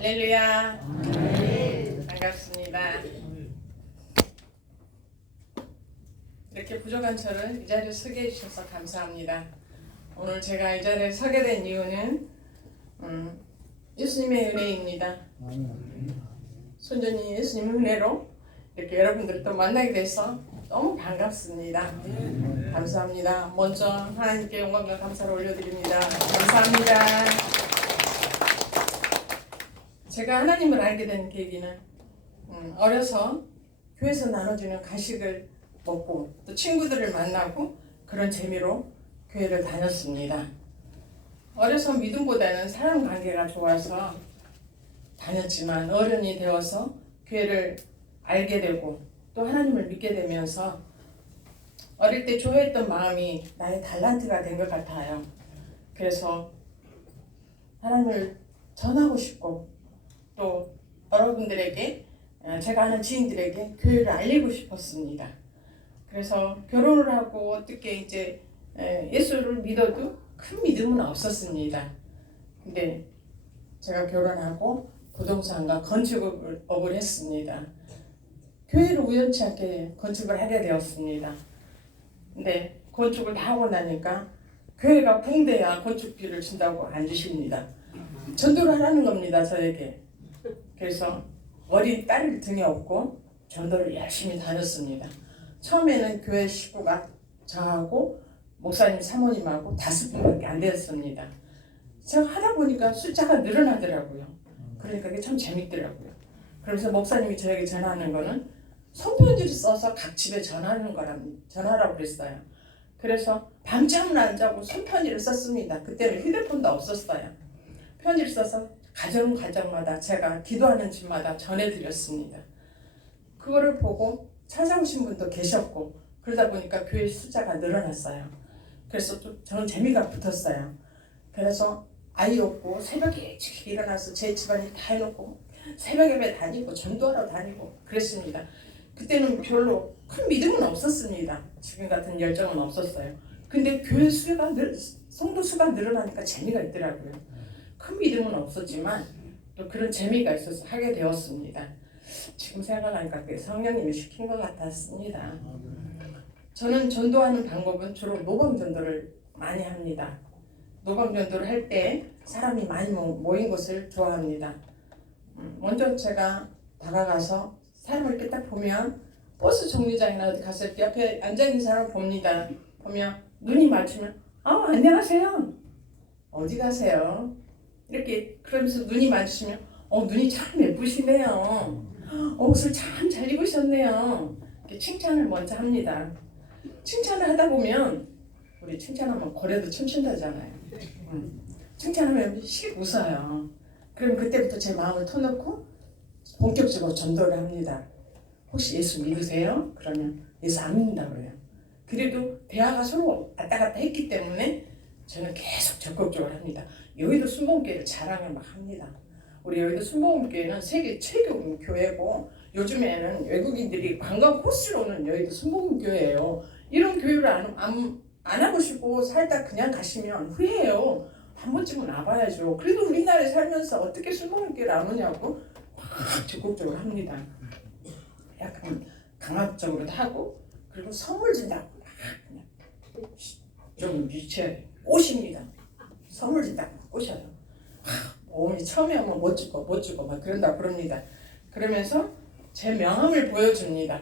할렐루야. 반갑습니다. 이렇게 부족한 저를 이 자리에 서게 해주셔서 감사합니다. 오늘 제가 이 자리에 서게 된 이유는 예수님의 은혜입니다. 순전히 예수님의 은혜로 이렇게 여러분들을 또 만나게 돼서 너무 반갑습니다. 감사합니다. 먼저 하나님께 영광과 감사를 올려드립니다. 감사합니다. 제가 하나님을 알게 된 계기는 어려서 교회에서 나눠주는 간식을 먹고 또 친구들을 만나고 그런 재미로 교회를 다녔습니다. 어려서 믿음보다는 사람 관계가 좋아서 다녔지만 어른이 되어서 교회를 알게 되고 또 하나님을 믿게 되면서 어릴 때 좋아했던 마음이 나의 달란트가 된 것 같아요. 그래서 하나님을 전하고 싶고 또 여러분들에게 제가 아는 지인들에게 교회를 알리고 싶었습니다. 그래서 결혼을 하고 어떻게 이제 예수를 믿어도 큰 믿음은 없었습니다. 근데 제가 결혼하고 부동산과 건축업을 했습니다. 교회를 우연치 않게 건축을 하게 되었습니다. 근데 건축을 다 하고 나니까 교회가 붕대야 건축비를 준다고 안 주십니다. 전도를 하라는 겁니다, 저에게. 그래서 어린 딸을 등에 업고 전도를 열심히 다녔습니다. 처음에는 교회 식구가 저하고 목사님 사모님하고 5분밖에 안 되었습니다. 제가 하다 보니까 숫자가 늘어나더라고요. 그러니까 그게 참 재밌더라고요. 그래서 목사님이 저에게 전하는 거는 손편지를 써서 각 집에 전하라고 그랬어요. 그래서 밤잠을 안 자고 손편지를 썼습니다. 그때는 휴대폰도 없었어요. 편지를 써서 가정마다 제가 기도하는 집마다 전해드렸습니다. 그거를 보고 찾아오신 분도 계셨고 그러다 보니까 교회 숫자가 늘어났어요. 그래서 좀 저는 재미가 붙었어요. 그래서 아이 없고 새벽에 일찍 일어나서 제 집안일 다 해놓고 새벽 예배 다니고 전도하러 다니고 그랬습니다. 그때는 별로 큰 믿음은 없었습니다. 지금 같은 열정은 없었어요. 근데 교회 수가 성도 수가 늘어나니까 재미가 있더라고요. 큰 믿음은 없었지만 또 그런 재미가 있어서 하게 되었습니다. 지금 생각하니까 그게 성령님이 시킨 것 같았습니다. 저는 전도하는 방법은 주로 노방전도를 많이 합니다. 노방전도를 할 때 사람이 많이 모인 곳을 좋아합니다. 먼저 제가 다가가서 사람을 이렇게 딱 보면 버스 정류장이나 어디 갔을 때 옆에 앉아있는 사람을 봅니다. 보면 눈이 마주치면 안녕하세요. 어디 가세요? 이렇게 그러면서 눈이 마주치면 눈이 참 예쁘시네요. 옷을 참 잘 입으셨네요. 이렇게 칭찬을 먼저 합니다. 칭찬을 하다 보면 우리 칭찬하면 고래도 춤춘다잖아요. 칭찬하면 씩 웃어요. 그럼 그때부터 제 마음을 터놓고 본격적으로 전도를 합니다. 혹시 예수 믿으세요? 그러면 예수 안 믿는다고 그래요. 그래도 대화가 서로 왔다 갔다 했기 때문에 저는 계속 적극적으로 합니다. 여의도 순복음교회를 자랑을 막 합니다. 우리 여의도 순복음교회는 세계 최고 교회고 요즘에는 외국인들이 관광 코스로 오는 여의도 순복음교회예요. 이런 교회를 안 와보시고 살다 그냥 가시면 후회해요. 한 번쯤은 와봐야죠. 그래도 우리나라에 살면서 어떻게 순복음교회를 안 오냐고 막 적극적으로 합니다. 약간 강압적으로도 하고 그리고 선물 준다고 막 그냥 좀 유치해요. 꼬십니다. 선물 준다고 꼬셔요. 오늘 처음에 오면 못 주고 막 그럽니다. 그러면서 제 명함을 보여줍니다.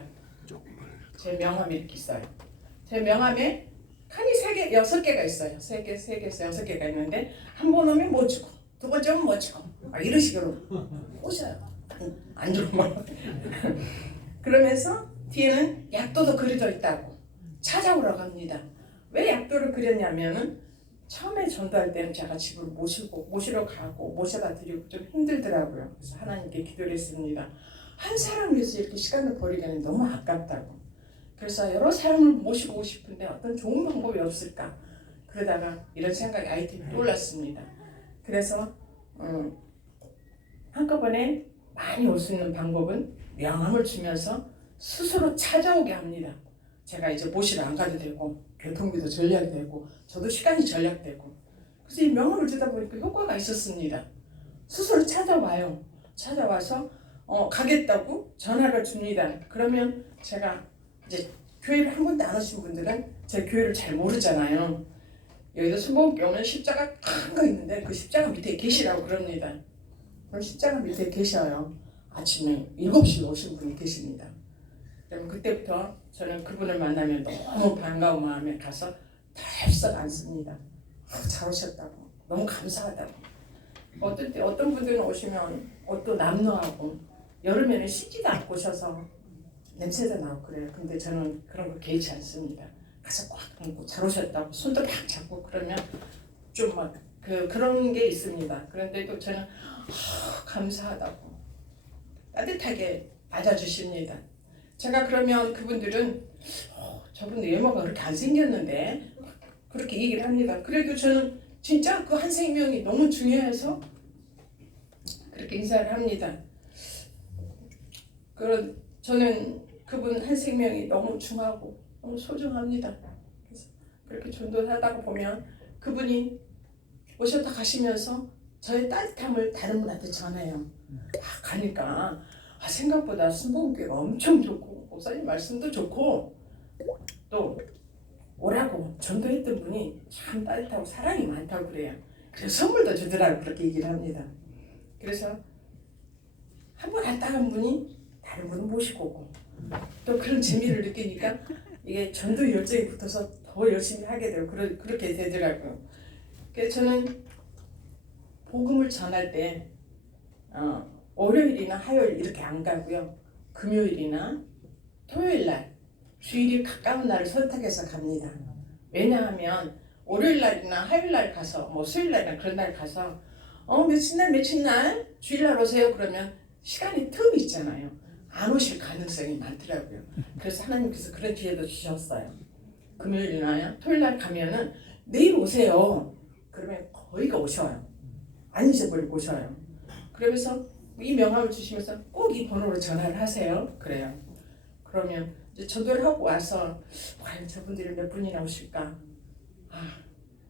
제 명함이 이렇게 있어요. 제 명함에 칸이 3개, 6개가 있어요. 3개에서 6개가 있는데 한 번 오면 못 주고 두 번째 오면 못 주고 막 이런 식으로 꼬셔요. 안 주고 막 그러면서 뒤에는 약도도 그려져 있다고 찾아오라고 합니다. 왜 약도를 그렸냐면은 처음에 전도할 때는 제가 집으로 모시러 가고 모셔다 드리고 좀 힘들더라고요. 그래서 하나님께 기도를 했습니다. 한 사람 위해서 이렇게 시간을 버리기에는 너무 아깝다고. 그래서 여러 사람을 모시고 싶은데 어떤 좋은 방법이 없을까. 그러다가 이런 생각이 아이템이 떠올랐습니다. 그래서 한꺼번에 많이 올 수 있는 방법은 명함을 주면서 스스로 찾아오게 합니다. 제가 이제 모시러 안 가도 되고 교통비도 절약되고 저도 시간이 절약되고 그래서 이 명함을 주다 보니까 효과가 있었습니다. 스스로 찾아와요. 찾아와서 가겠다고 전화를 줍니다. 그러면 제가 이제 교회를 한 번도 안 오신 분들은 제 교회를 잘 모르잖아요. 여기서 순복음교회 오면 십자가 큰 거 있는데 그 십자가 밑에 계시라고 그럽니다. 그럼 십자가 밑에 계셔요. 아침에 7시에 오신 분이 계십니다. 그러면 그때부터 저는 그분을 만나면 너무 반가운 마음에 가서 덜썩 앉습니다. 잘 오셨다고, 너무 감사하다고. 어떤 때 어떤 분들은 오시면 옷도 남루하고 여름에는 씻지도 않고 오셔서 냄새도 나고 그래요. 근데 저는 그런 거 개의치 않습니다. 가서 꽉 안고 잘 오셨다고 손도 팍 잡고 그러면 좀 막 그런 게 있습니다. 그런데도 저는 감사하다고 따뜻하게 맞아주십니다. 제가 그러면 그분들은 저분 외모가 그렇게 안 생겼는데 그렇게 얘기를 합니다. 그래도 저는 진짜 그 한 생명이 너무 중요해서 그렇게 인사를 합니다. 저는 그분 한 생명이 너무 중하고 너무 소중합니다. 그래서 그렇게 전도하다가 보면 그분이 오셨다 가시면서 저의 따뜻함을 다른 분한테 전해요. 가니까 생각보다 순복음교회가 엄청 좋고 목사님 말씀도 좋고 또 오라고 전도했던 분이 참 따뜻하고 사랑이 많다고 그래요. 그래서 선물도 주더라고 그렇게 얘기를 합니다. 그래서 한 번 왔다 간 분이 다른 분을 모시고 오고 또 그런 재미를 느끼니까 이게 전도 열정이 붙어서 더 열심히 하게 되고 그렇게 되더라고요. 그래서 저는 복음을 전할 때 월요일이나 화요일 이렇게 안 가고요. 금요일이나 토요일날 주일이 가까운 날을 선택해서 갑니다. 왜냐하면 월요일날이나 화요일날 가서 뭐 수요일날이나 그런 날 가서 며칠 날 주일날 오세요 그러면 시간이 틈이 있잖아요. 안 오실 가능성이 많더라고요. 그래서 하나님께서 그런 기회도 주셨어요. 금요일이나 토요일날 가면은 내일 오세요. 그러면 거의가 오셔요. 안 잊어버리고 오셔요. 그러면서 이 명함을 주시면서 꼭 이 번호로 전화를 하세요. 그래요. 그러면 이제 전도를 하고 와서 과연 저분들이 몇 분이나 오실까?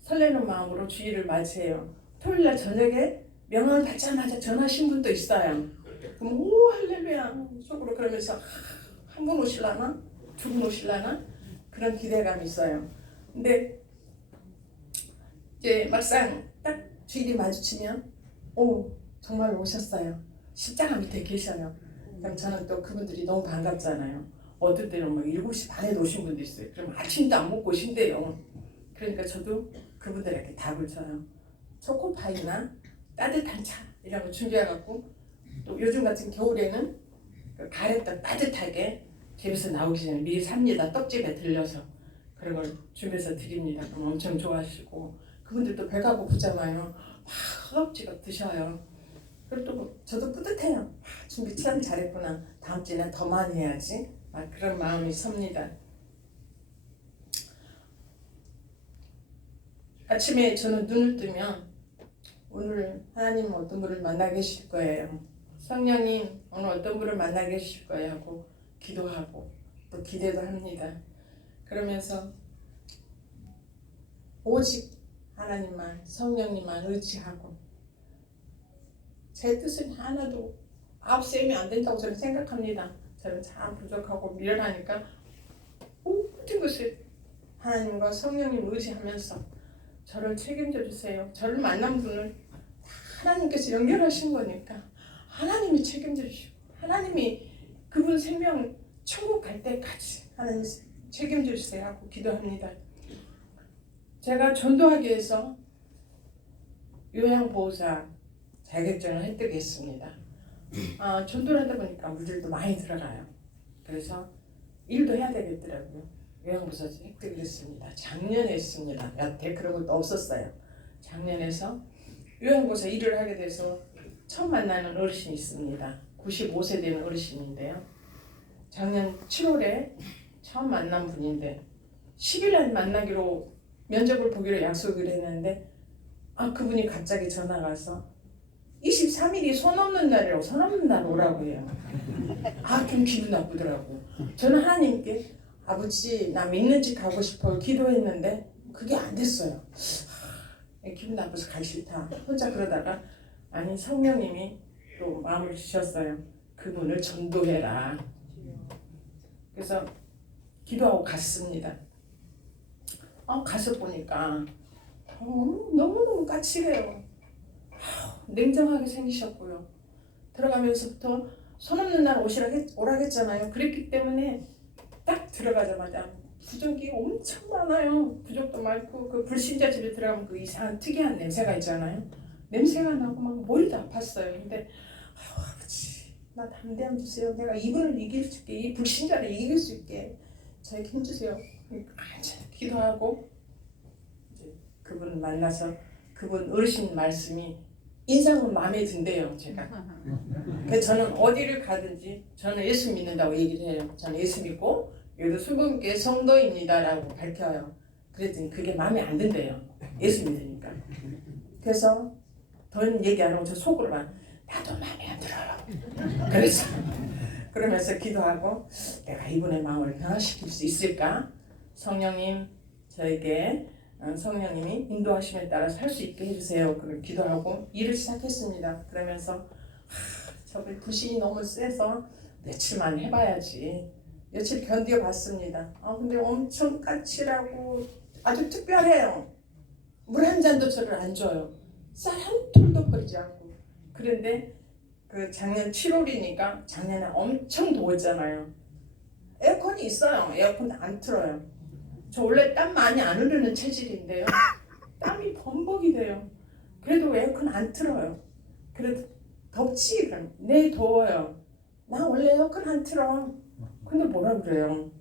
설레는 마음으로 주일을 맞이해요. 토요일날 저녁에 명함을 받자마자 전화하신 분도 있어요. 그럼 오 할렐루야 속으로 그러면서 한 분 오실라나? 두 분 오실라나? 그런 기대감이 있어요. 근데 이제 막상 딱 주일이 마주치면 오 정말 오셨어요. 십자가 밑에 계셔요. 그럼 저는 또 그분들이 너무 반갑잖아요. 어떨 때는 막 7시 반에도 오신 분도 있어요. 그럼 아침도 안 먹고 오신대요. 그러니까 저도 그분들에게 답을 줘요. 초코파이나 따뜻한 차 이런 거 준비해갖고 또 요즘 같은 겨울에는 그 가래떡 따뜻하게 집에서 나오기 전에 미리 삽니다. 떡집에 들려서 그런 걸 준비해서 드립니다. 그럼 엄청 좋아하시고 그분들도 배가 고프잖아요. 막 허겁지겁 드셔요. 그리고 또 저도 뿌듯해요. 준비 참 잘했구나. 다음 주에는 더 많이 해야지. 그런 마음이 섭니다. 아침에 저는 눈을 뜨면 오늘 하나님 어떤 분을 만나 계실 거예요. 성령님 오늘 어떤 분을 만나 계실 거예요 하고 기도하고 또 기대도 합니다. 그러면서 오직 하나님만 성령님만 의지하고 제 뜻은 하나도 앞세우면 안 된다고 저는 생각합니다. 저는 참 부족하고 미련하니까 모든 것을 하나님과 성령님 의지하면서 저를 책임져 주세요. 저를 만난 분을 하나님께서 연결하신 거니까 하나님이 책임져 주시고 하나님이 그분 생명 천국 갈 때까지 하나님 책임져 주세요 하고 기도합니다. 제가 전도하기 위해서 요양보호사 자격증을 획득했습니다. 전도를 하다 보니까 물질도 많이 들어가요. 그래서 일도 해야 되겠더라고요. 요양보호사 획득을 했습니다. 작년에 했습니다. 여태 그런 것도 없었어요. 작년에 해서 요양보호사 일을 하게 돼서 처음 만나는 어르신이 있습니다. 95세 되는 어르신인데요. 작년 7월에 처음 만난 분인데 10일날 만나기로 면접을 보기로 약속을 했는데 그분이 갑자기 전화가 와서 23일이 손 없는 날이라고 손 없는 날 오라고 해요. 좀 기분 나쁘더라고요. 저는 하나님께 아버지 나 믿는 집 가고 싶어요 기도했는데 그게 안 됐어요. 기분 나빠서 가기 싫다. 혼자 그러다가 아니 성령님이 또 마음을 주셨어요. 그분을 전도해라. 그래서 기도하고 갔습니다. 가서 보니까 너무너무 까칠해요. 냉정하게 생기셨고요. 들어가면서부터 손 없는 날 오라겠잖아요. 그랬기 때문에 딱 들어가자마자 부적이 엄청 많아요. 부적도 많고 그 불신자 집에 들어가면 그 이상한 특이한 냄새가 있잖아요. 냄새가 나고 막 머리도 아팠어요. 근데 아버지 나 담대함 주세요. 내가 이분을 이길 수 있게, 이 불신자를 이길 수 있게 저에게 힘주세요. 기도하고 이제 그분 만나서 그분 어르신 말씀이 인상은 마음에 든대요. 제가. 그래서 저는 어디를 가든지 저는 예수 믿는다고 얘기를 해요. 저는 예수 믿고 여기도 수분교회 성도입니다라고 밝혀요. 그랬더니 그게 마음에 안 든대요. 예수 믿으니까. 그래서 더 얘기 안 하고 저 속으로만 나도 마음에 안 들어요. 그래서 그러면서 기도하고 내가 이분의 마음을 변화시킬 수 있을까? 성령님 저에게 성령님이 인도하심에 따라 살 수 있게 해주세요. 그걸 기도하고 일을 시작했습니다. 그러면서 저분 불신이 너무 세서 며칠만 해봐야지. 며칠 견뎌봤습니다. 근데 엄청 까칠하고 아주 특별해요. 물 한 잔도 저를 안 줘요. 쌀 한 톨도 버리지 않고. 그런데 그 작년 7월이니까 작년에 엄청 더웠잖아요. 에어컨이 있어요. 에어컨 안 틀어요. 저 원래 땀 많이 안 흐르는 체질인데요. 땀이 범벅이 돼요. 그래도 에어컨 안 틀어요. 그래도 덥지? 그럼 네 더워요. 나 원래 에어컨 안 틀어. 근데 뭐라 그래요?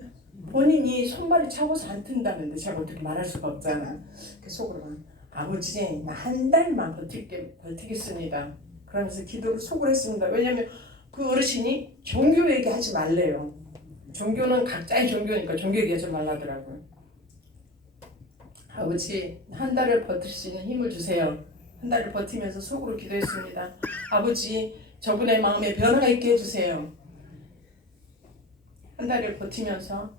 본인이 손발이 차고서 안 튼다는데 제가 어떻게 말할 수가 없잖아. 그 속으로만 아버지 나 한 달만 버티겠습니다. 그러면서 기도를 속으로 했습니다. 왜냐면 그 어르신이 종교 얘기하지 말래요. 종교는 각자의 종교니까 종교 얘기하지 말라더라고요. 아버지 한 달을 버틸 수 있는 힘을 주세요. 한 달을 버티면서 속으로 기도했습니다. 아버지 저분의 마음에 변화가 있게 해주세요. 한 달을 버티면서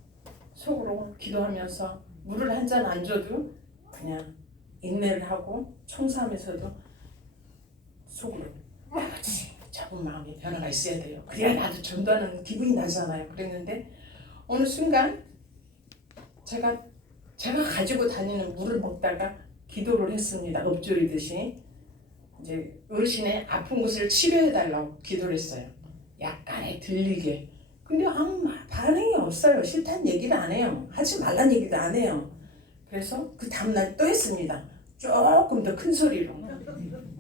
속으로 기도하면서 물을 한 잔 안 줘도 그냥 인내를 하고 청소하면서도 속으로 아버지 저분 마음에 변화가 있어야 돼요. 그래야 나도 전도하는 기분이 나잖아요. 그랬는데 어느 순간 제가 가지고 다니는 물을 먹다가 기도를 했습니다. 엎조리듯이 이제 어르신의 아픈 곳을 치료해달라고 기도를 했어요. 약간의 들리게. 근데 아무 반응이 없어요. 싫다는 얘기를 안 해요. 하지 말라는 얘기도 안 해요. 그래서 그 다음날 또 했습니다. 조금 더 큰 소리로.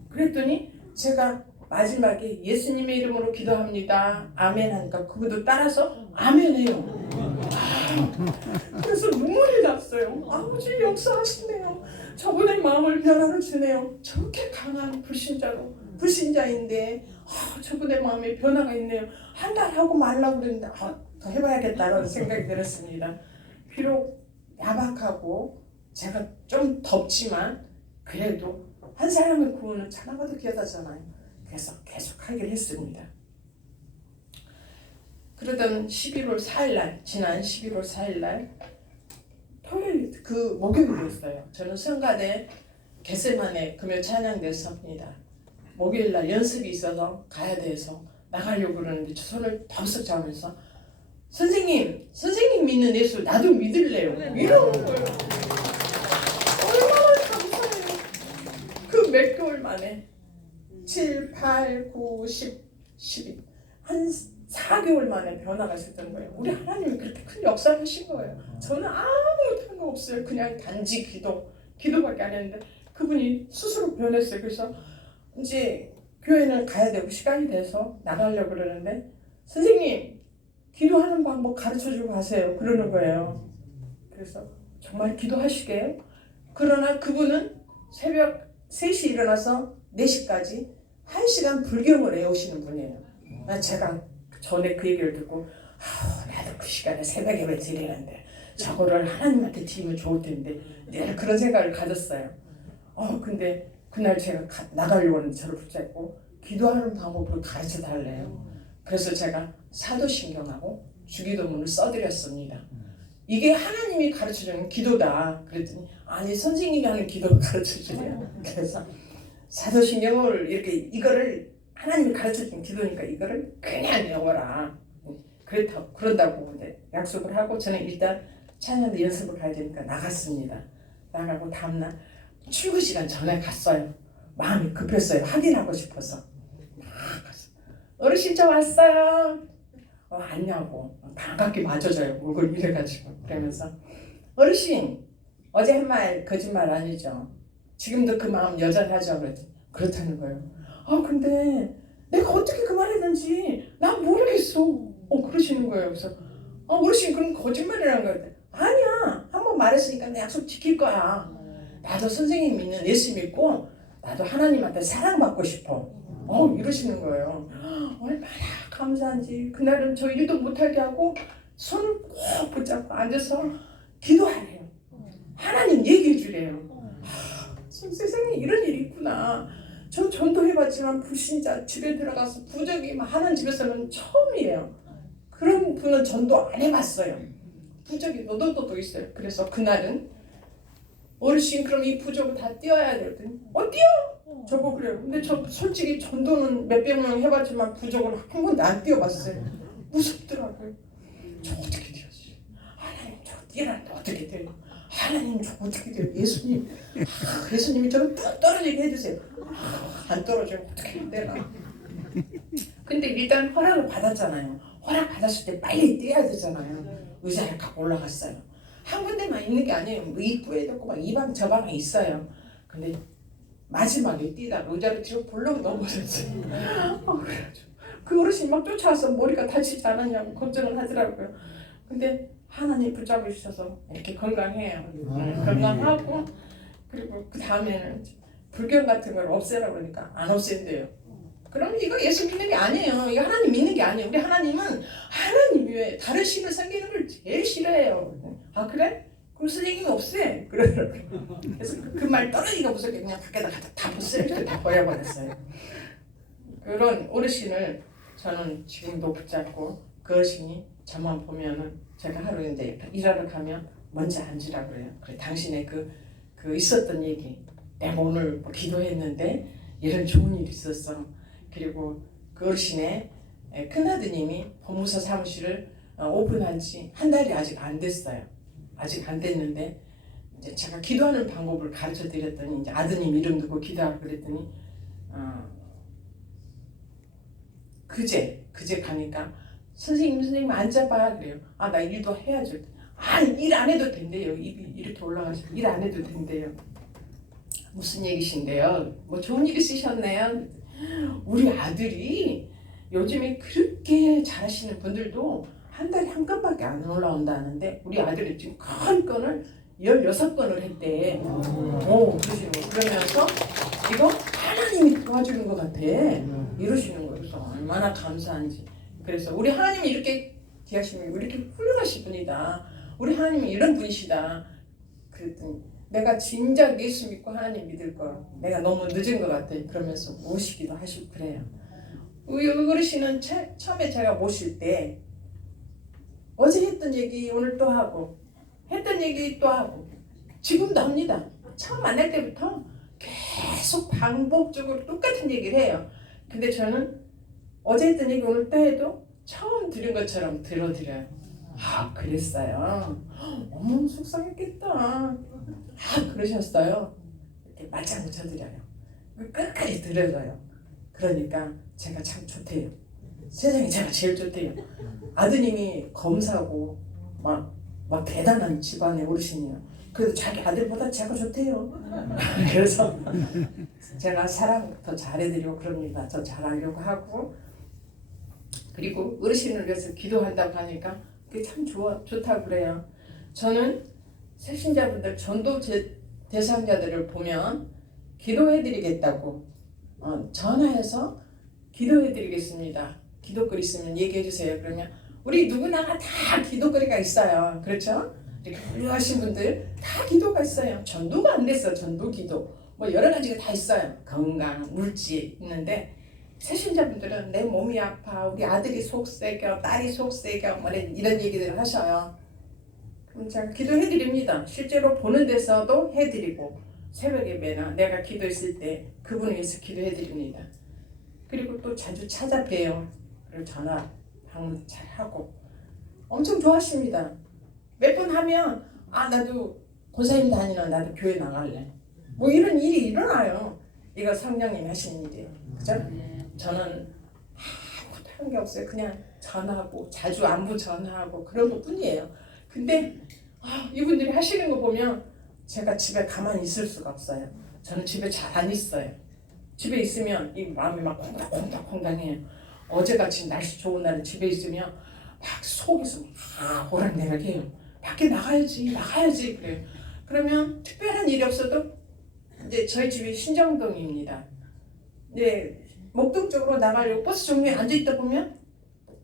그랬더니 제가 마지막에 예수님의 이름으로 기도합니다. 아멘 하니까 그것도 따라서 아멘 해요. 그래서 눈물이 났어요. 아버지 역사하시네요. 저분의 마음을 변화를 주네요. 저렇게 강한 불신자인데 저분의 마음에 변화가 있네요. 한 달 하고 말라고 그랬는데 더 해봐야겠다라는 생각이 들었습니다. 비록 야박하고 제가 좀 덥지만 그래도 한 사람의 구원은 천하가도 귀하다잖아요. 그래서 계속 하기로 했습니다. 그러던 11월 4일날 지난 11월 4일날 토요일 그 목요일이었어요. 저는 성가대 겟세마네 금요 찬양대회입니다. 목요일날 연습이 있어서 가야 돼서 나가려고 그러는데 저 손을 덥석 잡으면서 선생님 믿는 예수 나도 믿을래요. 이러는 거예요. 얼마나 감사해요. 그 몇 개월 만에 7, 8, 9, 10, 12 한 4개월 만에 변화가 있었던 거예요. 우리 하나님이 그렇게 큰 역사를 하신 거예요. 저는 아무 못한 거 없어요. 그냥 단지 기도밖에 안 했는데 그분이 스스로 변했어요. 그래서 이제 교회는 가야 되고 시간이 돼서 나가려고 그러는데 선생님 기도하는 방법 가르쳐주고 가세요. 그러는 거예요. 그래서 정말 기도하시게요? 그러나 그분은 새벽 3시 일어나서 4시까지 1시간 불경을 외우시는 분이에요. 제가 전에 그 얘기를 듣고 나도 그 시간에 새벽 예배 드리는데 저거를 하나님한테 드리면 좋을 텐데 늘 그런 생각을 가졌어요. 근데 그날 제가 나가려고 하는데 저를 붙잡고 기도하는 방법을 가르쳐 달래요. 그래서 제가 사도신경하고 주기도문을 써드렸습니다. 이게 하나님이 가르쳐주는 기도다. 그랬더니 아니 선생님이 하는 기도를 가르쳐주래요. 그래서 사도신경을 이렇게 이거를 하나님이 가르쳐준 기도니까 이거를 그냥 외워라. 그런다고 이제 약속을 하고 저는 일단 찬양대 연습을 가야 되니까 나갔습니다. 나가고 다음날 출근 시간 전에 갔어요. 마음이 급했어요. 확인하고 싶어서. 막 갔어. 어르신 저 왔어요. 왔냐고 반갑게 맞아줘요. 얼굴 이래가지고 그러면서 어르신 어제 한 말 거짓말 아니죠? 지금도 그 마음 여전하죠? 그랬더니 그렇다는 거예요. 근데 내가 어떻게 그 말했는지 난 모르겠어. 그러시는 거예요. 그래서 어르신 그럼 거짓말이라는 거예요. 아니야. 한번 말했으니까 내 약속 지킬 거야. 나도 선생님 믿는 예수 믿고 나도 하나님한테 사랑받고 싶어. 이러시는 거예요. 얼마나 감사한지. 그날은 저 일도 못하게 하고 손을 꼭 붙잡고 앉아서 기도하래요. 하나님 얘기해 주래요. 세상에 이런 일이 있구나. 저 전도해봤지만 불신자 집에 들어가서 부적이 하는 집에서는 처음이에요. 그런 분은 전도 안 해봤어요. 부적이 너도또도 있어요. 그래서 그날은 어르신 그럼 이 부적을 다 띄어야 되거든요. 띄어? 저거 그래요. 근데 저 솔직히 전도는 몇백 명 해봤지만 부적을 한 번도 안 띄어봤어요. 무섭더라고요. 저 어떻게 띄었지? 하나님 저 띄라는데 어떻게 돼요? 하나님 저 어떻게 돼요? 예수님이 저를 뚝 떨어지게 해주세요. 안 떨어져요. 어떻게 내가. 근데 일단 허락을 받았잖아요. 허락 받았을 때 빨리 떼야 되잖아요. 의자를 갖고 올라갔어요. 한 군데만 있는 게 아니에요. 뭐 입구에도 있고 막 이 방 저 방에 있어요. 근데 마지막에 뛰다가 의자를 뒤로 볼록 넘어졌어요. 그래가지고 그 어르신 막 쫓아와서 머리가 다치지 않았냐고 걱정을 하더라고요. 근데 하나님 붙잡으셔서 이렇게 건강해요. 건강하고 그리고 그 다음에는 불경 같은 걸 없애라고 그러니까 안 없앤대요. 그럼 이거 예수 믿는 게 아니에요. 이거 하나님 믿는 게 아니에요. 우리 하나님은 하나님 외에 다른 신을 섬기는 걸 제일 싫어해요. 그래? 그럼 선생님이 없애. 그러더라고요. 그래서 그 말 떨어지기가 무섭게 그냥 밖에다 갖다 다 쓰레기를 다 버려버렸어요. 그런 어르신을 저는 지금도 붙잡고 그 어르신이 저만 보면은 제가 하루 이제 일하러 가면 먼저 앉으라고 그래요. 그래 당신의 그 있었던 얘기 내가 오늘 뭐 기도했는데 이런 좋은 일이 있었어. 그리고 그 어르신의 큰아드님이 법무사 사무실을 오픈한 지 한 달이 아직 안 됐어요. 아직 안 됐는데 이제 제가 기도하는 방법을 가르쳐 드렸더니 이제 아드님 이름 듣고 기도하고 그랬더니 그제 가니까 선생님 앉아봐 그래요. 나 일도 해야죠. 일 안 해도 된대요. 입이 이렇게 올라가시고 일 안 해도 된대요. 무슨 얘기신데요? 뭐 좋은 일 있으셨네요. 우리 아들이 요즘에 그렇게 잘하시는 분들도 한 달에 한 건밖에 안 올라온다는데 우리 아들이 지금 큰 건을 16건을 했대. 그러시는 거. 그러면서 이거 하나님이 도와주는 것 같아. 이러시는 거예요. 그래서 얼마나 감사한지. 그래서 우리 하나님이 이렇게 귀하시면 이렇게 훌륭하신 분이다. 우리 하나님이 이런 분이시다. 그랬더니 내가 진작 예수 믿고 하나님 믿을 거 내가 너무 늦은 것 같아. 그러면서 모시기도 하시고 그래요. 우리 어르신은 처음에 제가 모실 때 어제 했던 얘기 오늘 또 하고 했던 얘기 또 하고 지금도 합니다. 처음 만날 때부터 계속 반복적으로 똑같은 얘기를 해요. 근데 저는 어제 했던 얘기 오늘 또 해도 처음 들은 것처럼 들어드려요. 그랬어요. 어머 속상했겠다. 그러셨어요. 이렇게 맞장구 쳐드려요. 끝까지 들어줘요. 그러니까 제가 참 좋대요. 세상에 제가 제일 좋대요. 아드님이 검사고 막 대단한 집안의 어르신이에요. 그래도 자기 아들보다 제가 좋대요. 그래서 제가 사랑 더 잘해드리고 그럽니다. 더 잘하려고 하고 그리고 어르신을 위해서 기도한다고 하니까 그게 참 좋다고 그래요. 저는 새신자분들 전도 대상자들을 보면 기도해드리겠다고 전화해서 기도해드리겠습니다. 기도거리 있으면 얘기해주세요. 그러면 우리 누구나 다 기도거리가 있어요. 그렇죠? 이렇게 훌륭하신 분들 다 기도가 있어요. 전도가 안 됐어. 전도 기도 뭐 여러 가지가 다 있어요. 건강, 물질 있는데 새신자분들은 내 몸이 아파, 우리 아들이 속세겨, 딸이 속세겨 뭐 이런 얘기들을 하셔요. 그럼 제가 기도해드립니다. 실제로 보는 데서도 해드리고 새벽 예배나 내가 기도했을 때 그분을 위해서 기도해 드립니다. 그리고 또 자주 찾아뵈요. 그리고 전화 방문 잘 하고 엄청 좋아하십니다. 몇 번 하면 나도 권사님 다니는 나도 교회 나갈래. 뭐 이런 일이 일어나요. 이거 성령님 하시는 일이에요. 그죠? 저는 아무것도 한 게 없어요. 그냥 전화하고 자주 안부 전화하고 그런 것 뿐이에요. 근데 이분들이 하시는 거 보면 제가 집에 가만히 있을 수가 없어요. 저는 집에 잘 안 있어요. 집에 있으면 이 마음이 막 콩닥콩닥콩닥해요. 어제같이 날씨 좋은 날에 집에 있으면 막 속에서 막 오락내락해요. 밖에 나가야지 그래요. 그러면 특별한 일이 없어도 이제 저희 집이 신정동입니다. 이제 목동 쪽으로 나가려고 버스 정류에 앉아 있다 보면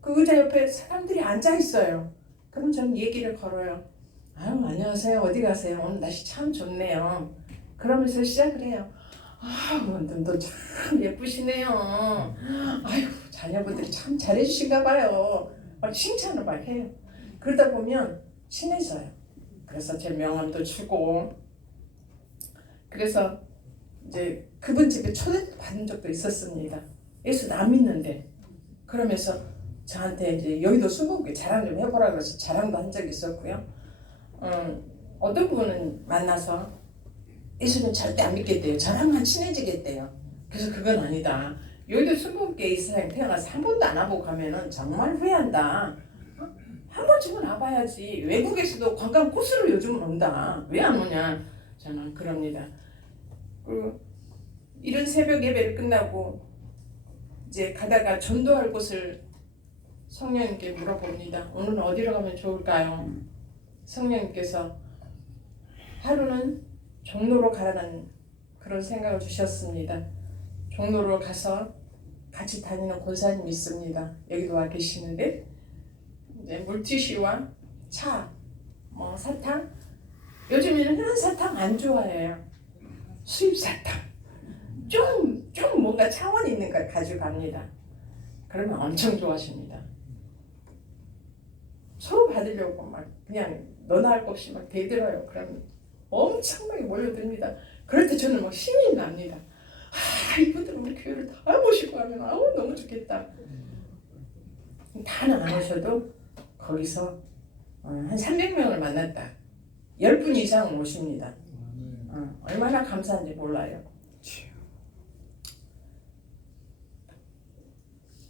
그 의자 옆에 사람들이 앉아 있어요. 그럼 저는 얘기를 걸어요. 안녕하세요. 어디 가세요? 오늘 날씨 참 좋네요. 그러면서 시작을 해요. 눈도 참 예쁘시네요. 아이고 자녀분들이 참 잘해주신가 봐요. 막 칭찬을 막 해요. 그러다 보면 친해져요. 그래서 제 명함도 주고 그래서 이제 그분 집에 초대도 받은 적도 있었습니다. 예수 남 믿는데 그러면서 저한테 이제 여의도 순복음교회 자랑 좀 해보라 그래서 자랑도 한 적이 있었고요. 어떤 분은 만나서 예수는 절대 안 믿겠대요. 저랑만 친해지겠대요. 그래서 그건 아니다. 여의도 순복음교회 이 세상에 태어나서 한 번도 안 와보고 가면은 정말 후회한다. 한 번쯤은 와봐야지. 외국에서도 관광 코스로 요즘은 온다. 왜 안 오냐? 저는 그럽니다. 이런 새벽 예배를 끝나고 이제 가다가 전도할 곳을 성령님께 물어봅니다. 오늘은 어디로 가면 좋을까요? 성령님께서 하루는 종로로 가라는 그런 생각을 주셨습니다. 종로로 가서 같이 다니는 권사님이 있습니다. 여기도 와 계시는데 이제 물티슈와 차, 사탕 요즘에는 흔한 사탕 안 좋아해요. 수입 사탕 좀 뭔가 차원 있는 걸 가져갑니다. 그러면 엄청 좋아하십니다. 서로 받으려고 막 그냥 너나 할 것 없이 막 대들어요. 그러면 엄청나게 몰려듭니다. 그럴 때 저는 막 힘이 납니다. 이분들 우리 교회를 다 모시고 가면 너무 좋겠다. 다는 안 오셔도 거기서 한 300명을 만났다. 10분 이상 오십니다. 얼마나 감사한지 몰라요.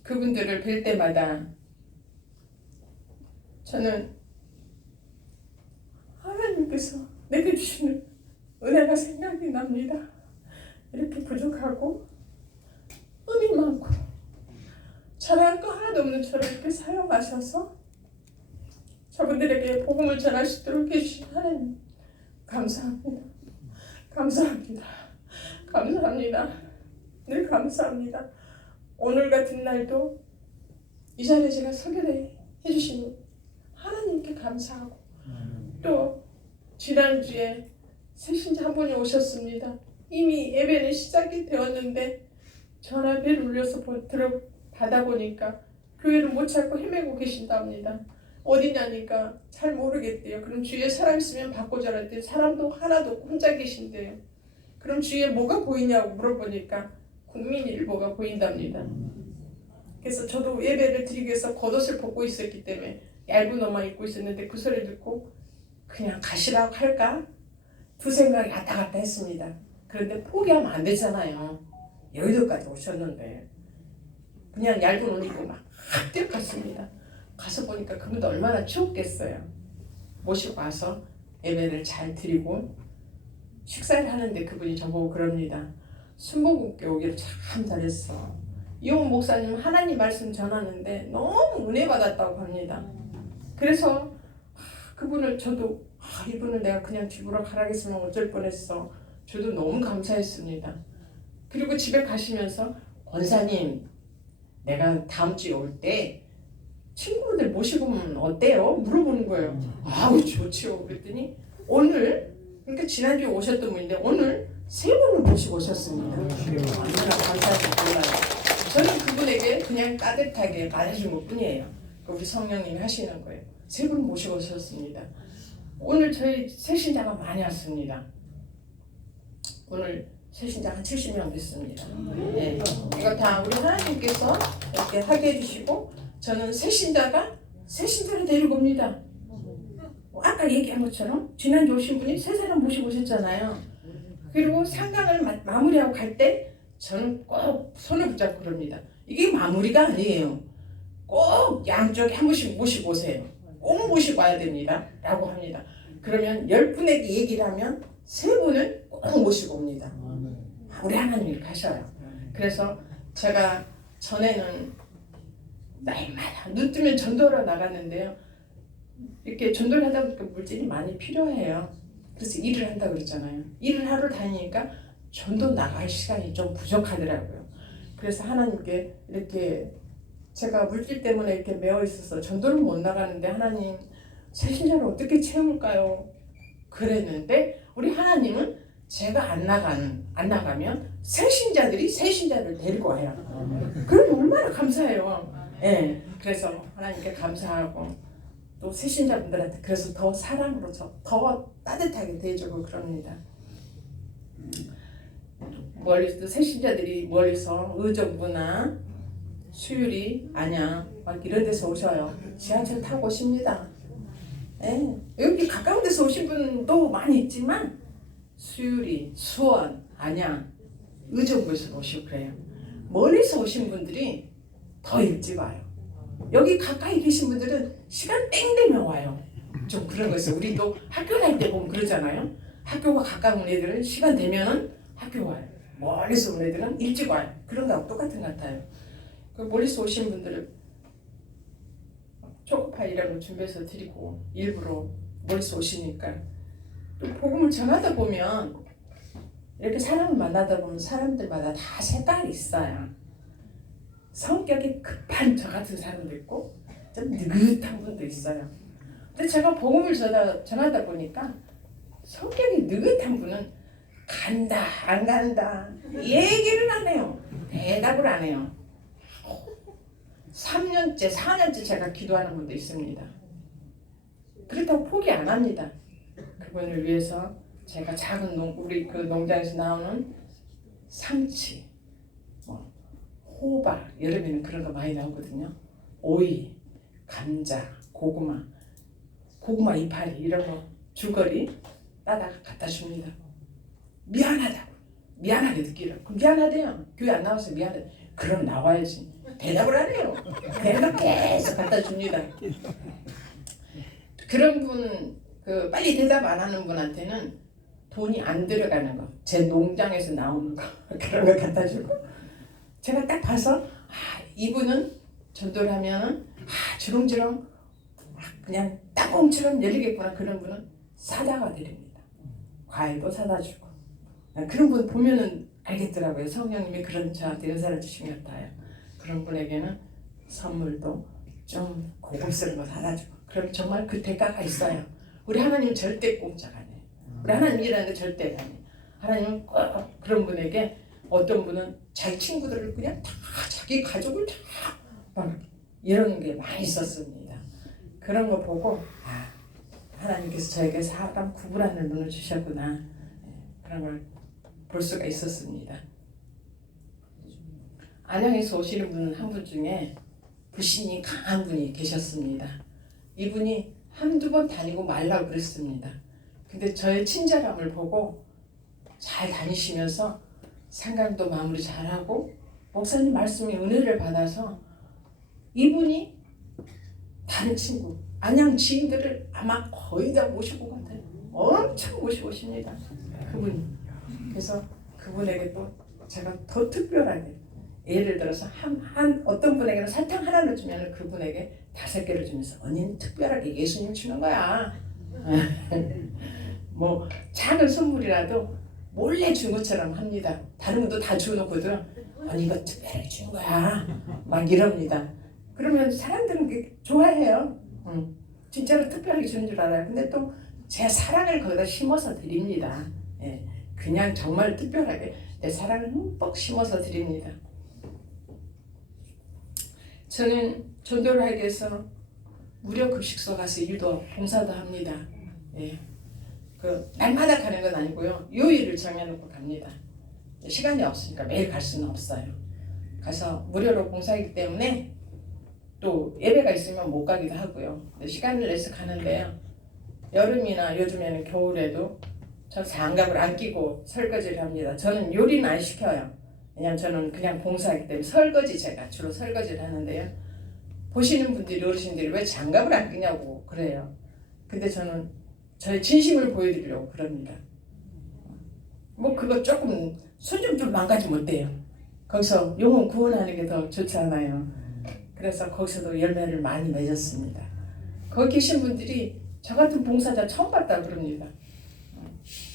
그분들을 뵐 때마다 저는 하나님께서 내게 주시는 은혜가 생각이 납니다. 이렇게 부족하고 은이 많고 잘할 거 하나도 없는 저를 이렇게 사용하셔서 저분들에게 복음을 전할 수 있도록 해주신 하나님 감사합니다. 감사합니다. 늘 감사합니다. 오늘 같은 날도 이 자리에 제가 서게 해주신 하나님께 감사하고 또 지난주에 새신자 한 분이 오셨습니다. 이미 예배는 시작이 되었는데 전화벨 울려서 받아보니까 교회를 못 찾고 헤매고 계신답니다. 어디냐니까 잘 모르겠대요. 그럼 주위에 사람 있으면 바꿔줘라 했더니 사람도 하나도 없고 혼자 계신대요. 그럼 주위에 뭐가 보이냐고 물어보니까 국민일보가 보인답니다. 그래서 저도 예배를 드리기 위해서 겉옷을 벗고 있었기 때문에 얇은 옷만 입고 있었는데 그 소리 듣고 그냥 가시라고 할까? 두 생각이 왔다 갔다 했습니다. 그런데 포기하면 안 되잖아요. 여의도까지 오셨는데 그냥 얇은 옷 입고 막 뛰어갔습니다. 가서 보니까 그분도 얼마나 추웠겠어요. 모시고 와서 예배를 잘 드리고 식사를 하는데 그분이 저보고 그럽니다. 순복음교회 오기를 참 잘했어. 이용 목사님 하나님 말씀 전하는데 너무 은혜 받았다고 합니다. 그래서 그분을 저도 이분을 내가 그냥 집으로 가라겠으면 어쩔 뻔했어. 저도 너무 감사했습니다. 그리고 집에 가시면서 권사님 내가 다음 주에 올 때 친구들 모시고 오면 어때요? 물어보는 거예요. 좋지요. 그랬더니 오늘 그러니까 지난주에 오셨던 분인데 오늘 3분을 모시고 오셨습니다. 얼마나 감사한지 몰라요. 저는 그분에게 그냥 따뜻하게 말해준 것 뿐이에요. 우리 성령님이 하시는 거예요. 3분 모시고 오셨습니다. 오늘 저희 새신자가 많이 왔습니다. 오늘 새신자 한 70명 됐습니다. 네. 이거 다 우리 하나님께서 이렇게 하게 해주시고 저는 새신자를 데리고 옵니다. 아까 얘기한 것처럼 지난주 오신 분이 세 사람 모시고 오셨잖아요. 그리고 상강을 마무리하고 갈 때 저는 꼭 손을 붙잡고 그럽니다. 이게 마무리가 아니에요. 꼭 양쪽에 한 분씩 모시고 오세요. 꼭 모시고 와야 됩니다. 라고 합니다. 그러면 10분에게 얘기를 하면 3분을 꼭 모시고 옵니다. 우리 하나님 이렇게 하셔요. 그래서 제가 전에는 날마다 눈 뜨면 전도하러 나갔는데요. 이렇게 전도를 하다 보니까 물질이 많이 필요해요. 그래서 일을 한다고 그랬잖아요. 일을 하러 다니니까 전도 나갈 시간이 좀 부족하더라고요. 그래서 하나님께 이렇게 제가 물질 때문에 이렇게 매어 있어서 전도를 못 나가는데 하나님 새신자를 어떻게 채울까요? 그랬는데 우리 하나님은 제가 안 나가면 새신자들이 새신자를 데리고 와요. 그럼 얼마나 감사해요. 예. 그래서 하나님께 감사하고 또 새신자분들한테 그래서 더 사랑으로 더 따뜻하게 대해주고 그럽니다. 멀리서 새신자들이 멀리서 의정부나 수유리, 안양 막 이런 데서 오셔요. 지하철 타고 오십니다. 예. 여기 가까운 데서 오신 분도 많이 있지만 수유리, 수원, 안양, 의정부에서 오시고 그래요. 멀리서 오신 분들이 더 일찍 와요. 여기 가까이 계신 분들은 시간 땡 되면 와요. 좀 그런 거 있어요. 우리도 학교 갈 때 보면 그러잖아요. 학교가 가까운 애들은 시간 되면은 학교 와요. 멀리서 온 애들은 일찍 와요. 그런 거하고 똑같은 것 같아요. 그 멀리서 오신 분들은 초코파이 이런 거 준비해서 드리고 일부러 멀리서 오시니까 또 복음을 전하다 보면 이렇게 사람을 만나다 보면 사람들마다 다 색깔이 있어요. 성격이 급한 저 같은 사람도 있고 좀 느긋한 분도 있어요. 근데 제가 복음을 전하다 보니까 성격이 느긋한 분은 간다 안 간다 얘기를 안 해요. 대답을 안 해요. 3년째 4년째 제가 기도하는 분도 있습니다. 그렇다고 포기 안 합니다. 그분을 위해서 제가 작은 우리 그 농장에서 나오는 상치, 호박, 여름에는 그런 거 많이 나오거든요. 오이, 감자, 고구마 이파리 이런 거 줄거리 따다가 갖다 줍니다. 미안하게 느끼라. 그럼 미안하대요. 교회 안 나와서 미안해. 그럼 나와야지. 대답을 안 해요. 대답 계속 갖다 줍니다. 그런 분, 빨리 대답 안 하는 분한테는 돈이 안 들어가는 거, 제 농장에서 나오는 거 그런 거 갖다 주고 제가 딱 봐서 이분은 전도를 하면은 주렁주렁 그냥 땅콩처럼 열리겠구나. 그런 분은 사다가 드립니다. 과일도 사다 주고 그런 분 보면은 알겠더라고요. 성령님이 그런 저한테 은사를 주신 것 같아요. 그런 분에게는 선물도 좀 고급스러운 거 사다 주고 그럼 정말 그 대가가 있어요. 우리 하나님은 절대 공짜가 아니에요. 우리 하나님이라는 게 절대 아니에요. 하나님은 꼭 그런 분에게 어떤 분은 자기 친구들을 그냥 다 자기 가족을 다 막 이런 게 많이 있었습니다. 그런 거 보고 하나님께서 저에게 사람 구분하는 눈을 주셨구나. 그런 걸 볼 수가 있었습니다. 안양에서 오시는 분 한 분 중에 불신이 강한 분이 계셨습니다. 이분이 한두 번 다니고 말라고 그랬습니다. 근데 저의 친절함을 보고 잘 다니시면서 상강도 마무리 잘하고 목사님 말씀에 은혜를 받아서 이분이 다른 친구 안양 지인들을 아마 거의 다 모시고 같아요. 엄청 모시고 오십니다. 그분이. 그래서 그분에게 또 제가 더 특별하게 예를 들어서 어떤 분에게는 사탕 하나를 주면 그분에게 5개를 주면서 언니는 특별하게 예수님 주는 거야. 뭐 작은 선물이라도 몰래 준 것처럼 합니다. 다른 분도 다 주놓고도 언니 이거 특별하게 준 거야. 막 이럽니다. 그러면 사람들은 그게 좋아해요. 진짜로 특별하게 주는 줄 알아요. 근데 또 제 사랑을 거기다 심어서 드립니다. 예, 그냥 정말 특별하게 내 사랑을 흠뻑 심어서 드립니다. 저는 전도를 하기 위해서 무료 급식소 가서 일도 봉사도 합니다. 예. 그 날마다 가는 건 아니고요. 요일을 정해놓고 갑니다. 시간이 없으니까 매일 갈 수는 없어요. 가서 무료로 봉사하기 때문에 또 예배가 있으면 못 가기도 하고요. 시간을 내서 가는데요. 여름이나 요즘에는 겨울에도 전 장갑을 안 끼고 설거지를 합니다. 저는 요리는 안 시켜요. 왜냐면 저는 그냥 봉사하기 때문에 설거지 제가 주로 설거지를 하는데요. 보시는 분들이 어르신들이 왜 장갑을 안 끼냐고 그래요. 근데 저는 저의 진심을 보여드리려고 그럽니다. 뭐 그거 조금 손 좀 망가지면 어때요? 거기서 영혼 구원하는 게 더 좋잖아요. 그래서 거기서도 열매를 많이 맺었습니다. 거기 계신 분들이 저 같은 봉사자 처음 봤다 그럽니다.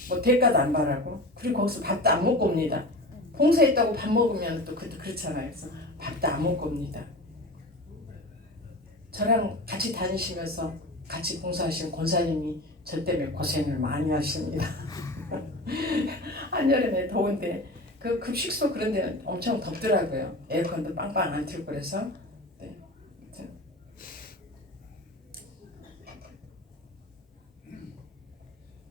뭐 대가도 안 바라고, 그리고 거기서 밥도 안 먹고 옵니다. 봉사했다고 밥 먹으면 또 그렇잖아요. 그래서 밥도 안 먹고 옵니다. 저랑 같이 다니시면서 같이 봉사하신 권사님이 저 때문에 고생을 많이 하십니다. 한여름에 더운데 그 급식소 그런 데는 엄청 덥더라고요. 에어컨도 빵빵 안 틀고 그래서. 네.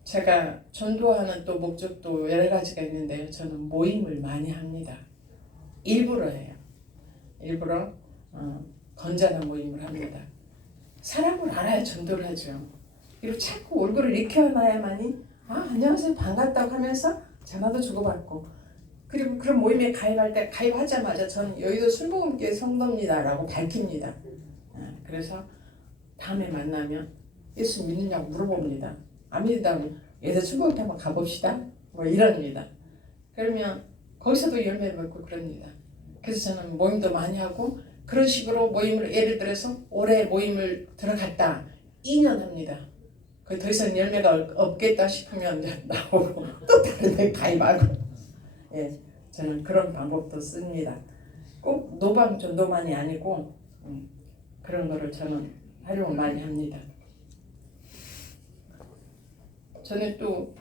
제가 전도하는 또 목적도 여러 가지가 있는데요. 저는 모임을 많이 합니다. 일부러 해요. 일부러 건전한 모임을 합니다. 사람을 알아야 전도를 하죠. 그리고 자꾸 얼굴을 익혀놔야만이 안녕하세요 반갑다고 하면서 전화도 주고받고, 그리고 그런 모임에 가입할 때 가입하자마자 저는 여의도 순복음교회 성도입니다 라고 밝힙니다. 그래서 다음에 만나면 예수 믿느냐고 물어봅니다. 안 믿는다면 여의도 순복음교회 한번 가봅시다 뭐 이럽니다. 그러면 거기서도 열매 맺고 그럽니다. 그래서 저는 모임도 많이 하고, 그런 식으로 모임을 예를 들어서 올해 모임을 들어갔다 2년 합니다. 그 더 이상 열매가 없겠다 싶으면 나오고 또 다른 데 가입하고, 예, 저는 그런 방법도 씁니다. 꼭 노방 전도만이 아니고 그런 거를 저는 활용을 많이 합니다. 저는 또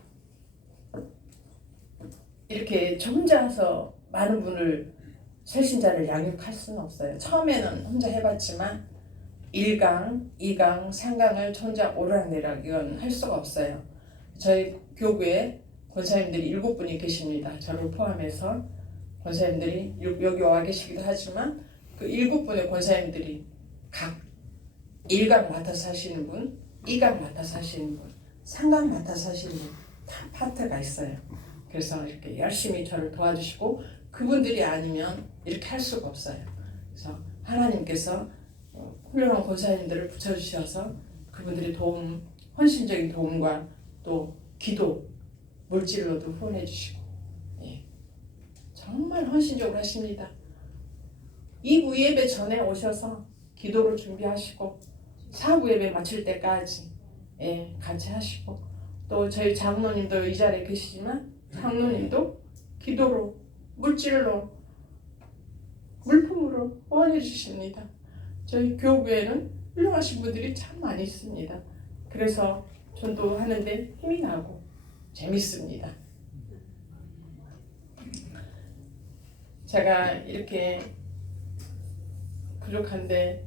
이렇게 저 혼자서 많은 분을 새신자를 양육할 수는 없어요. 처음에는 혼자 해봤지만 1강, 2강, 3강을 혼자 오르락내락 이건 할 수가 없어요. 저희 교구에 권사님들이 7분이 계십니다. 저를 포함해서 권사님들이 여기 와 계시기도 하지만 그 7분의 권사님들이 각 1강 맡아서 하시는 분, 2강 맡아서 하시는 분, 3강 맡아서 하시는 분 다 파트가 있어요. 그래서 이렇게 열심히 저를 도와주시고, 그분들이 아니면 이렇게 할 수가 없어요. 그래서 하나님께서 훌륭한 권사님들을 붙여주셔서 그분들의 도움, 헌신적인 도움과 또 기도, 물질로도 후원해 주시고, 예, 정말 헌신적으로 하십니다. 2부 예배 전에 오셔서 기도로 준비하시고 4부 예배 마칠 때까지, 예, 같이 하시고, 또 저희 장로님도 이 자리에 계시지만 장로님도 기도로, 물질로, 물품으로 후원해 주십니다. 저희 교구에는 훌륭하신 분들이 참 많이 있습니다. 그래서 전도하는데 힘이 나고 재밌습니다. 제가 이렇게 부족한데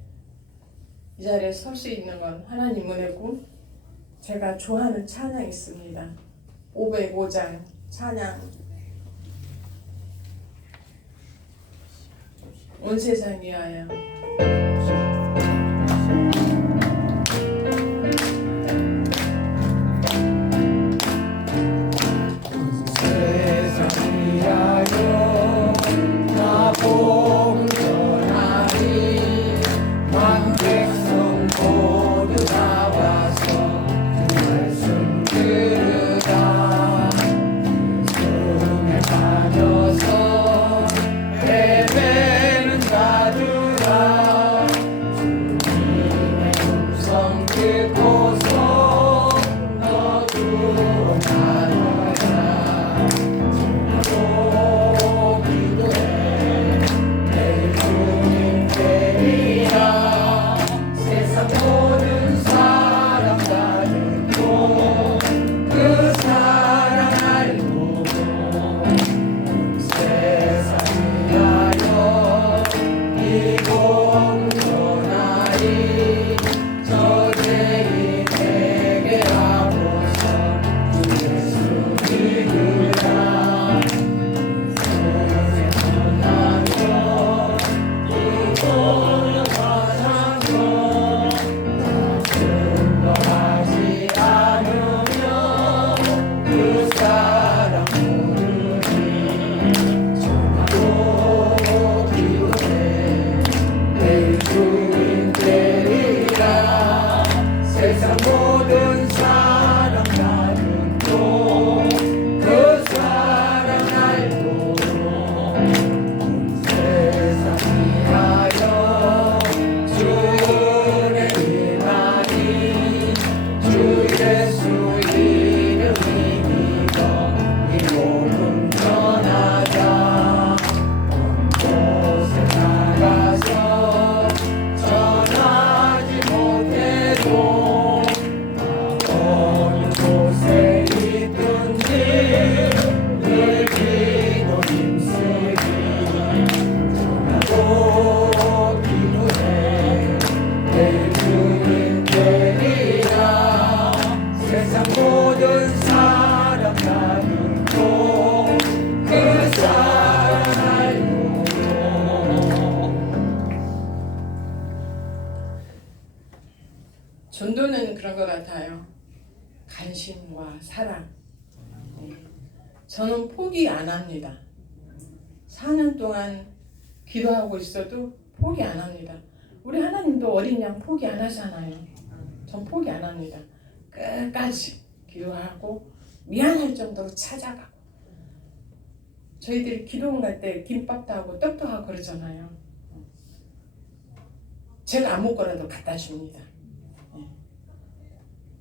이 자리에 설 수 있는 건 하나님 은혜고, 제가 좋아하는 찬양이 있습니다. 505장 찬양. 온 세상 위하여. 헤매는 자들아 그런 것 같아요. 관심과 사랑. 네. 저는 포기 안 합니다. 4년 동안 기도하고 있어도 포기 안 합니다. 우리 하나님도 어린 양 포기 안 하잖아요. 전 포기 안 합니다. 끝까지 기도하고 미안할 정도로 찾아가고. 저희들이 기도원 갈 때 김밥도 하고 떡도 하고 그러잖아요. 제가 아무거나도 갖다 줍니다.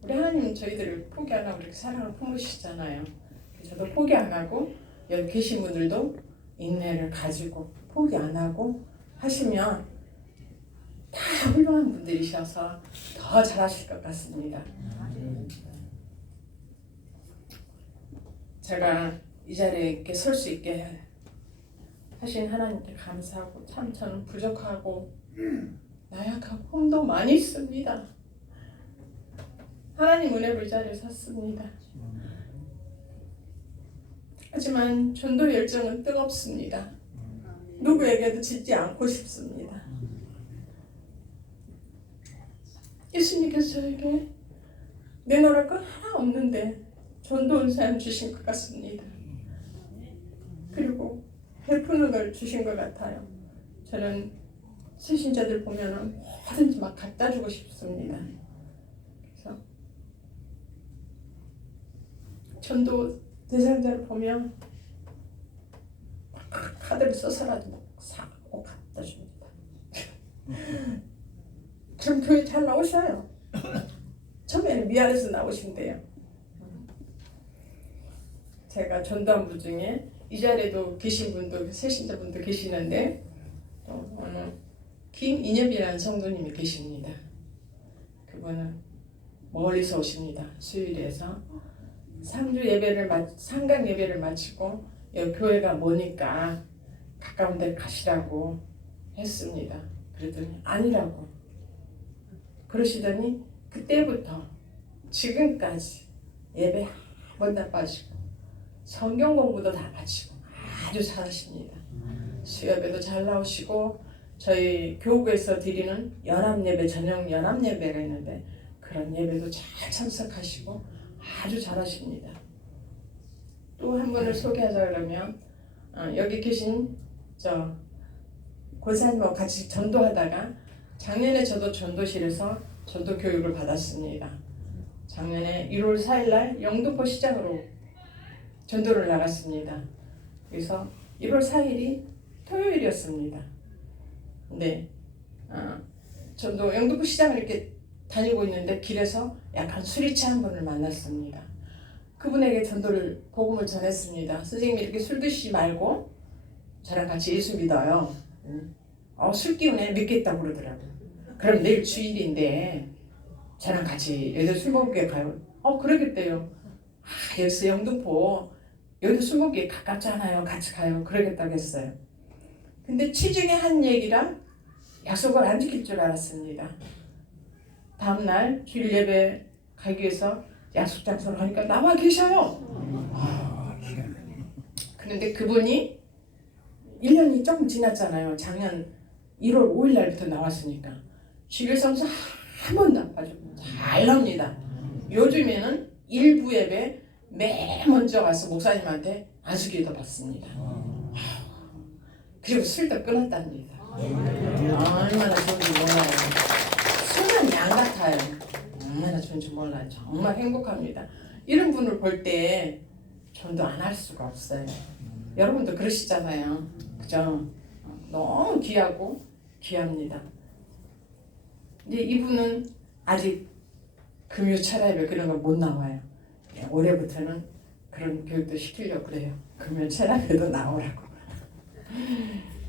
우리 하나님은 저희들을 포기 안 하고 이렇게 사랑을 품으시잖아요. 저도 포기 안 하고 여기 계신 분들도 인내를 가지고 포기 안 하고 하시면 다 훌륭한 분들이셔서 더 잘하실 것 같습니다. 제가 이 자리에 이렇게 설 수 있게 하신 하나님께 감사하고 참 저는 부족하고 나약하고 흠도 많이 있습니다. 하나님 은혜로 이 자리에 섰습니다. 하지만 전도 열정은 뜨겁습니다. 누구에게도 짓지 않고 싶습니다. 예수님께서 저에게 내놓을 거 하나 없는데 전도 은사를 주신 것 같습니다. 그리고 베푸는 걸 주신 것 같아요. 저는 세신자들 보면은 뭐든지 막 갖다 주고 싶습니다. 그래서 전도 대상자를 보면 카드를 써서라도 막 사고 갖다 줍니다. 그럼 교회 잘 나오셔요. 처음에는 미안해서 나오신대요. 제가 전도한 분 중에 이 자리에도 계신 분도 세신자분도 계시는데 오늘 김인엽이라는 성도님이 계십니다. 그분은 멀리서 오십니다. 수요일에서 상주 예배를 상강 예배를 마치고 여기 교회가 머니까 가까운 데 가시라고 했습니다. 그랬더니 아니라고 그러시더니 그때부터 지금까지 예배 한 번도 안 빠지고 성경 공부도 다 마치고 아주 잘하십니다. 수협에도 잘 나오시고 저희 교구에서 드리는 연합예배 전용 연합예배가 있는데 그런 예배도 잘 참석하시고 아주 잘하십니다. 또 한 분을 소개하자 그러면 여기 계신 저 권사님하고 같이 전도하다가 작년에 저도 전도실에서 전도 교육을 받았습니다. 작년에 1월 4일날 영등포 시장으로 전도를 나갔습니다. 그래서 1월 4일이 토요일이었습니다. 근데 전도 영등포 시장을 이렇게 다니고 있는데 길에서 약간 술이 취한 분을 만났습니다. 그분에게 전도를 복음을 전했습니다. 선생님이 이렇게 술 드시지 말고 저랑 같이 예수 믿어요. 술 기운에 믿겠다고 그러더라고요. 그럼 내일 주일인데 저랑 같이 여기서 술 먹게 가요. 그러겠대요. 여기서 영등포 여기도 술 먹기에 가깝잖아요. 같이 가요. 그러겠다고 했어요. 근데 취중에 한 얘기랑 약속을 안 지킬 줄 알았습니다. 다음날 주일 예배 가기 위해서 약속 장소로 가니까 나와 계셔요. 그런데 그분이 1년이 조금 지났잖아요. 작년 1월 5일 날부터 나왔으니까 주일 성수 한 번도 안 빠지고 잘 나옵니다. 요즘에는 일부 예배 맨 먼저 가서 목사님한테 안수기도 받습니다. 그리고 술도 끊었답니다. 얼마나 좋은지 몰라요. 술은 양 같아요. 얼마나 좋은지 몰라요. 정말 행복합니다. 이런 분을 볼 때 전도 안 할 수가 없어요. 여러분도 그러시잖아요. 그죠? 너무 귀하고 귀합니다. 근데 이분은 아직 금요 철야예배 그런 거 못 나와요. 올해부터는 그런 교육도 시키려고 그래요. 금요 철야배도 나오라고.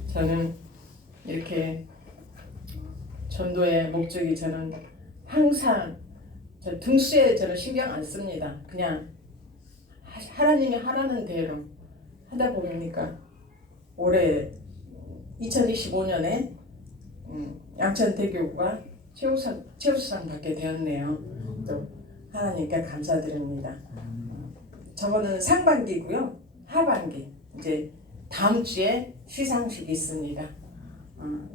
저는 이렇게 전도의 목적이 저는 항상 저 등수에 저는 신경 안 씁니다. 그냥 하나님이 하라는 대로 하다 보니까 올해 2025년에 양천대교구가 최우수상 받게 되었네요. 또 하나님께 감사드립니다. 저거는 상반기고요. 하반기 이제 다음 주에 시상식이 있습니다.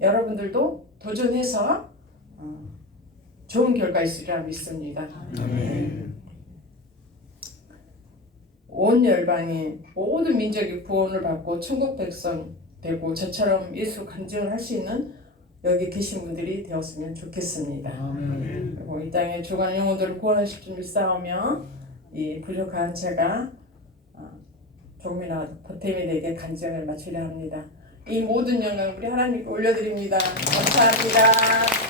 여러분들도 도전해서 좋은 결과 있으리라 믿습니다. 온 열방이 모든 민족이 구원을 받고 천국 백성 되고 저처럼 예수 간증을 할 수 있는 여기 계신 분들이 되었으면 좋겠습니다. 그리고 이 땅에 죽어가는 영혼들을 구원하실 줄 믿사오며 이 부족한 제가 조금이라도 보탬이 되게 간증을 마치려 합니다. 이 모든 영광 우리 하나님께 올려드립니다. 감사합니다.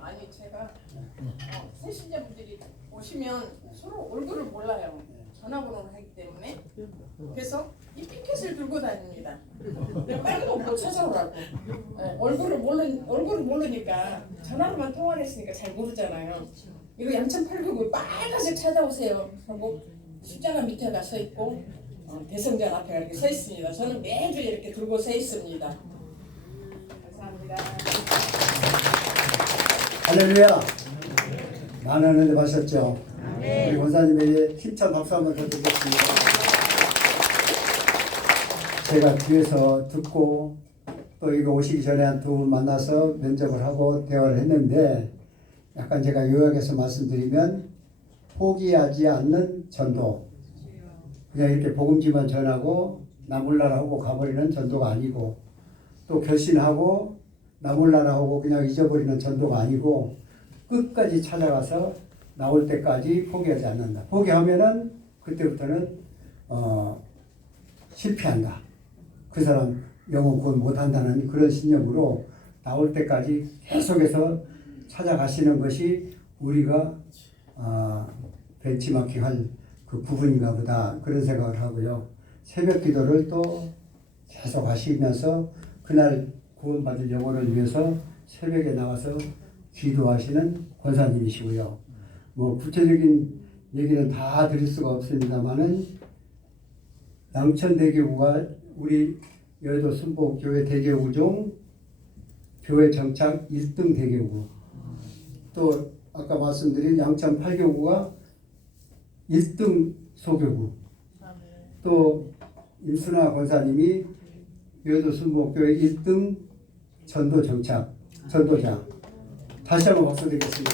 아니 제가 세신자분들이 오시면 서로 얼굴을 몰라요. 전화번호를 하기 때문에. 그래서 이 피켓을 들고 다닙니다. 내가 빨리 못 찾아오라고. 네, 얼굴을 모르니까 전화로만 통화를 했으니까 잘 모르잖아요. 이거 양천팔교구 빨간색 찾아오세요 하고 십자가 밑에가 서 있고 대성전 앞에 이렇게 서 있습니다. 저는 매주 이렇게 들고 서 있습니다. 감사합니다. 할렐루야. 많은 은혜 받으셨죠? 우리 권사님에게 힘찬 박수 한번 더 드리겠습니다. 제가 뒤에서 듣고 또 이거 오시기 전에 한 두 분 만나서 면접을 하고 대화를 했는데 약간 제가 요약해서 말씀드리면 포기하지 않는 전도, 그냥 이렇게 복음지만 전하고 나 몰라라 하고 가버리는 전도가 아니고, 또 결심하고 나 몰라라 하고 그냥 잊어버리는 전도가 아니고 끝까지 찾아가서 나올 때까지 포기하지 않는다. 포기하면은 그때부터는 실패한다. 그 사람 영혼 구원 못한다는 그런 신념으로 나올 때까지 계속해서 찾아가시는 것이 우리가 벤치마킹할 그 부분인가 보다, 그런 생각을 하고요. 새벽 기도를 또 계속 하시면서 그날 구원받을 영혼을 위해서 새벽에 나와서 기도하시는 권사님이시고요. 뭐 구체적인 얘기는 다 드릴 수가 없습니다만은 양천대교구가 우리 여의도 순복교회 대교구 중 교회 정착 1등 대교구, 또 아까 말씀드린 양천 8교구가 1등 소교구, 또 임순아 권사님이 여의도 순복교회 1등 전도 정착 전도자. 다시 한번 박수 드리겠습니다.